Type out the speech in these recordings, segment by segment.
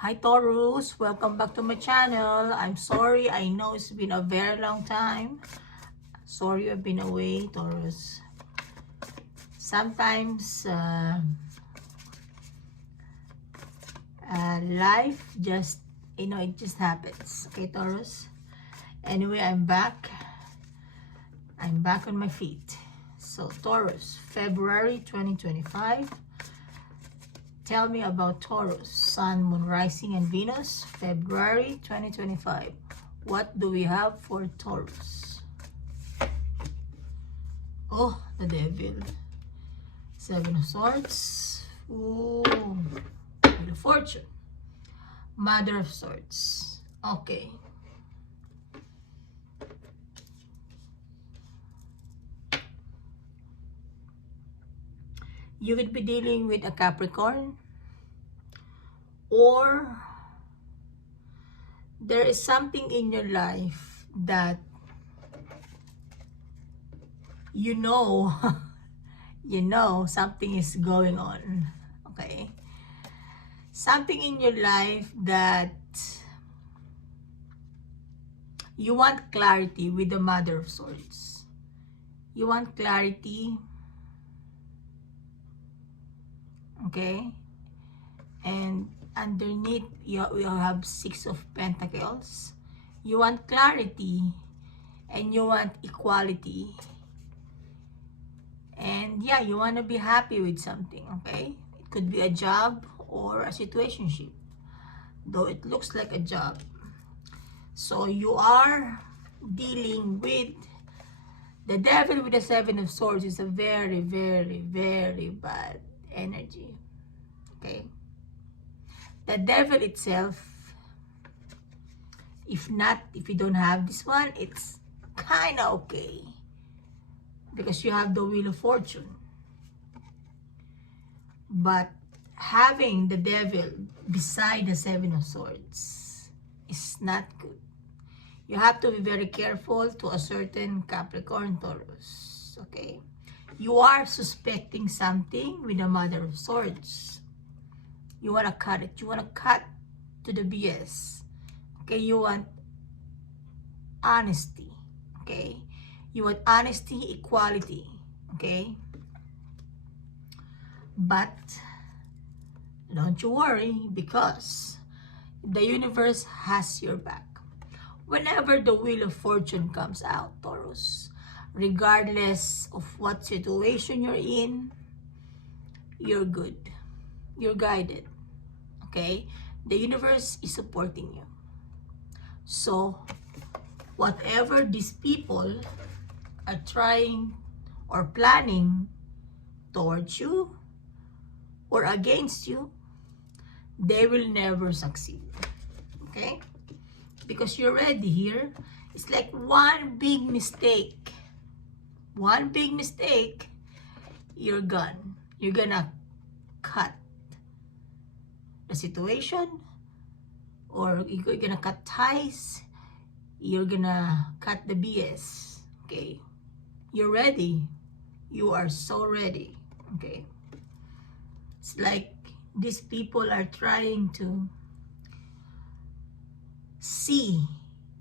Hi Taurus, welcome back to my channel. I'm sorry, I know it's been a very long time. Sorry I've been away, Taurus. Sometimes life just, it just happens. Okay, Taurus? Anyway, I'm back. I'm back on my feet. So Taurus, February 2025. Tell me about Taurus, Sun, Moon, Rising, and Venus, February 2025. What do we have for Taurus? Oh, the Devil. Seven of Swords. Ooh, Wheel of Fortune. Mother of Swords. Okay. You would be dealing with a Capricorn, or there is something in your life that you know you know something is going on. Okay, something in your life that you want clarity with the Mother of Swords. You want clarity, okay, and underneath you have Six of Pentacles. You want clarity and you want equality, and yeah, you want to be happy with something. Okay, it could be a job or a situationship, though it looks like a job. So you are dealing with the Devil with the Seven of Swords. Is a very, very, very bad energy. Okay, the Devil itself, if you don't have this one, it's kind of okay, because you have the Wheel of Fortune. But having the Devil beside the Seven of Swords is not good. You have to be very careful to a certain Capricorn, Taurus. Okay, you are suspecting something with the Mother of Swords. You want to cut it. You want to cut to the BS. Okay, you want honesty. Okay, you want honesty, equality. Okay, but don't you worry, because the universe has your back. Whenever the Wheel of Fortune comes out, Taurus, regardless of what situation you're in, you're good. You're guided. Okay? The universe is supporting you. So, whatever these people are trying or planning towards you or against you, they will never succeed. Okay? Because you're already here. It's like one big mistake. One big mistake, you're gone. You're gonna cut the situation, or you're gonna cut ties. You're gonna cut the BS. Okay? You're ready. You are so ready. Okay? It's like these people are trying to see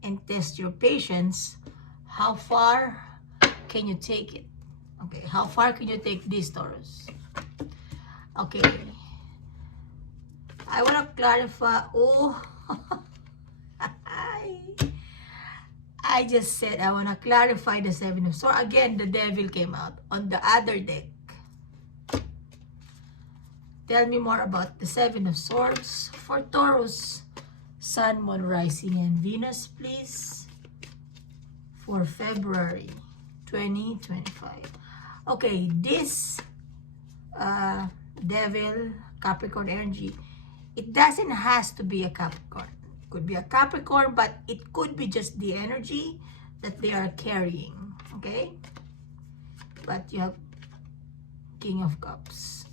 and test your patience. How far can you take it? Okay, how far can you take this, Taurus? Okay, I want to clarify. Oh, I just said I want to clarify the Seven of Swords. Again, the Devil came out on the other deck. Tell me more about the Seven of Swords for Taurus, Sun, Moon, Rising, and Venus, please, for February 2025. Okay, this Devil, Capricorn energy, it doesn't has to be a Capricorn. It could be a Capricorn, but it could be just the energy that they are carrying. Okay? But you have King of Cups.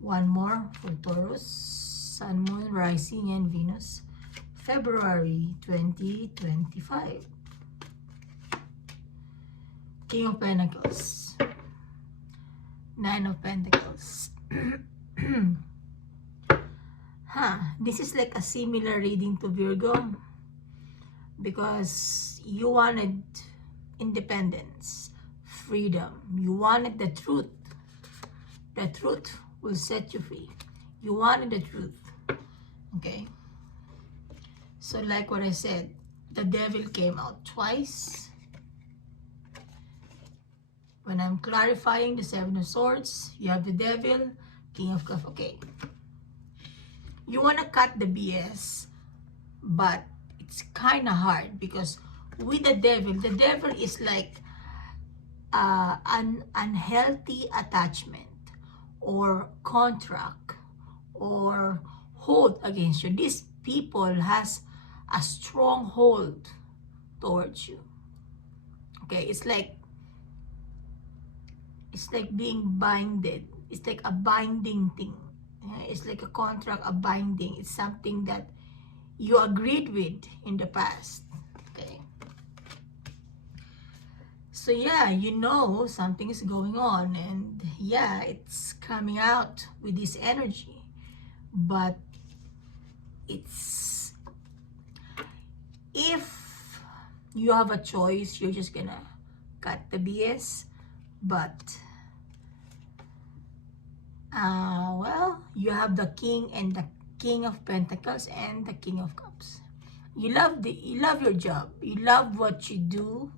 One more for Taurus, Sun, Moon, Rising, and Venus, February 2025. King of Pentacles, Nine of Pentacles, this is like a similar reading to Virgo, because you wanted independence, freedom. You wanted the truth. The truth will set you free. You wanted the truth. Okay? So like what I said, the devil came out twice. When I'm clarifying the Seven of Swords, you have the devil, King of Cups. Okay. You want to cut the BS, but it's kind of hard, because with the devil is like an unhealthy attachment or contract or hold against you. These people has a strong hold towards you. Okay, it's like being binded. It's like a binding thing. It's like a contract, a binding. It's something that you agreed with in the past. Okay. So yeah, you know something is going on, and yeah, it's coming out with this energy. But it's, if you have a choice, you're just gonna cut the BS. But well, you have the King and the King of Pentacles and the King of Cups. You love your job. You love what you do.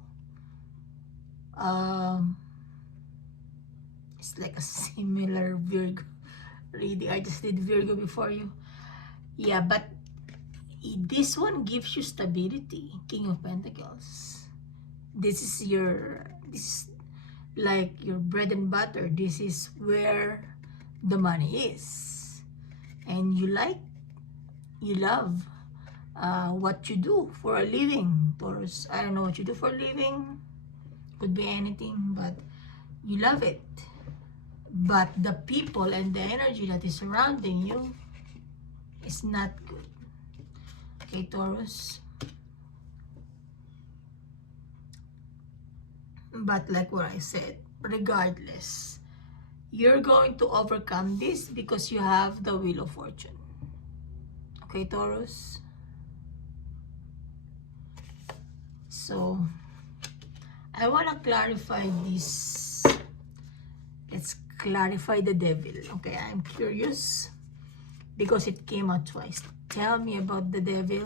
It's like a similar Virgo reading. I just did Virgo before you. Yeah, but this one gives you stability. King of Pentacles. This is like your bread and butter. This is where the money is, and you love what you do for a living, Taurus. I don't know what you do for a living, could be anything, but you love it. But the people and the energy that is surrounding you is not good. Okay, Taurus. But like what I said, regardless, you're going to overcome this because you have the Wheel of Fortune. Okay, Taurus? So, I want to clarify this. Let's clarify the devil. Okay, I'm curious because it came out twice. Tell me about the devil,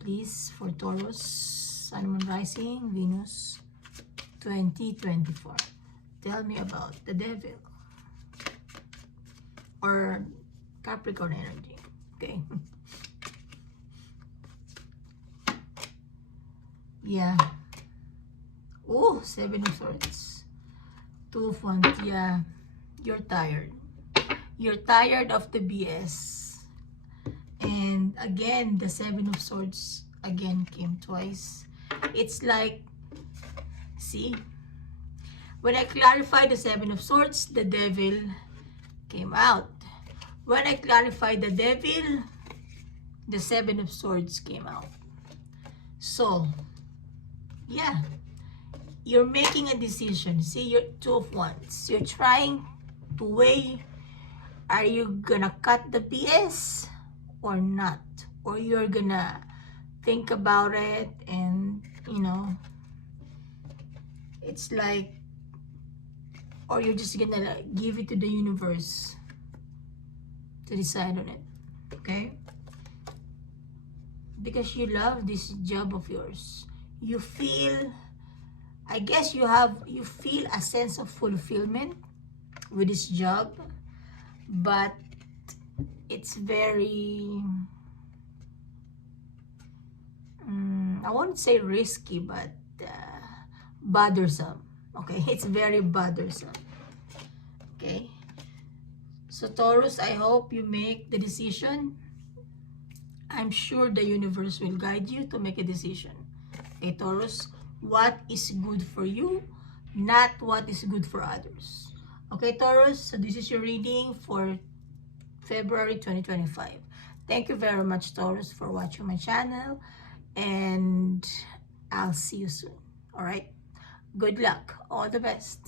please, for Taurus, Sun, Moon, Rising, Venus, 2024. Tell me about the devil or Capricorn energy. Okay. Yeah. Oh, Seven of Swords. Two of Wands. Yeah. You're tired. You're tired of the BS. And again, the Seven of Swords again came twice. It's like, see, when I clarified the Seven of Swords, the devil came out. When I clarified the devil, the Seven of Swords came out. So, yeah, you're making a decision. See, you're Two of Wands. You're trying to weigh, are you gonna cut the BS or not? Or you're gonna think about it and, you know, it's like, or you're just gonna give it to the universe to decide on it. Okay? Because you love this job of yours. You feel, I guess you feel a sense of fulfillment with this job, but it's very, I won't say risky, but bothersome. Okay, it's very bothersome. Okay, so Taurus, I hope you make the decision. I'm sure the universe will guide you to make a decision. Okay, Taurus, what is good for you, not what is good for others. Okay, Taurus, so this is your reading for February 2025. Thank you very much, Taurus, for watching my channel, and I'll see you soon. All right, good luck, all the best.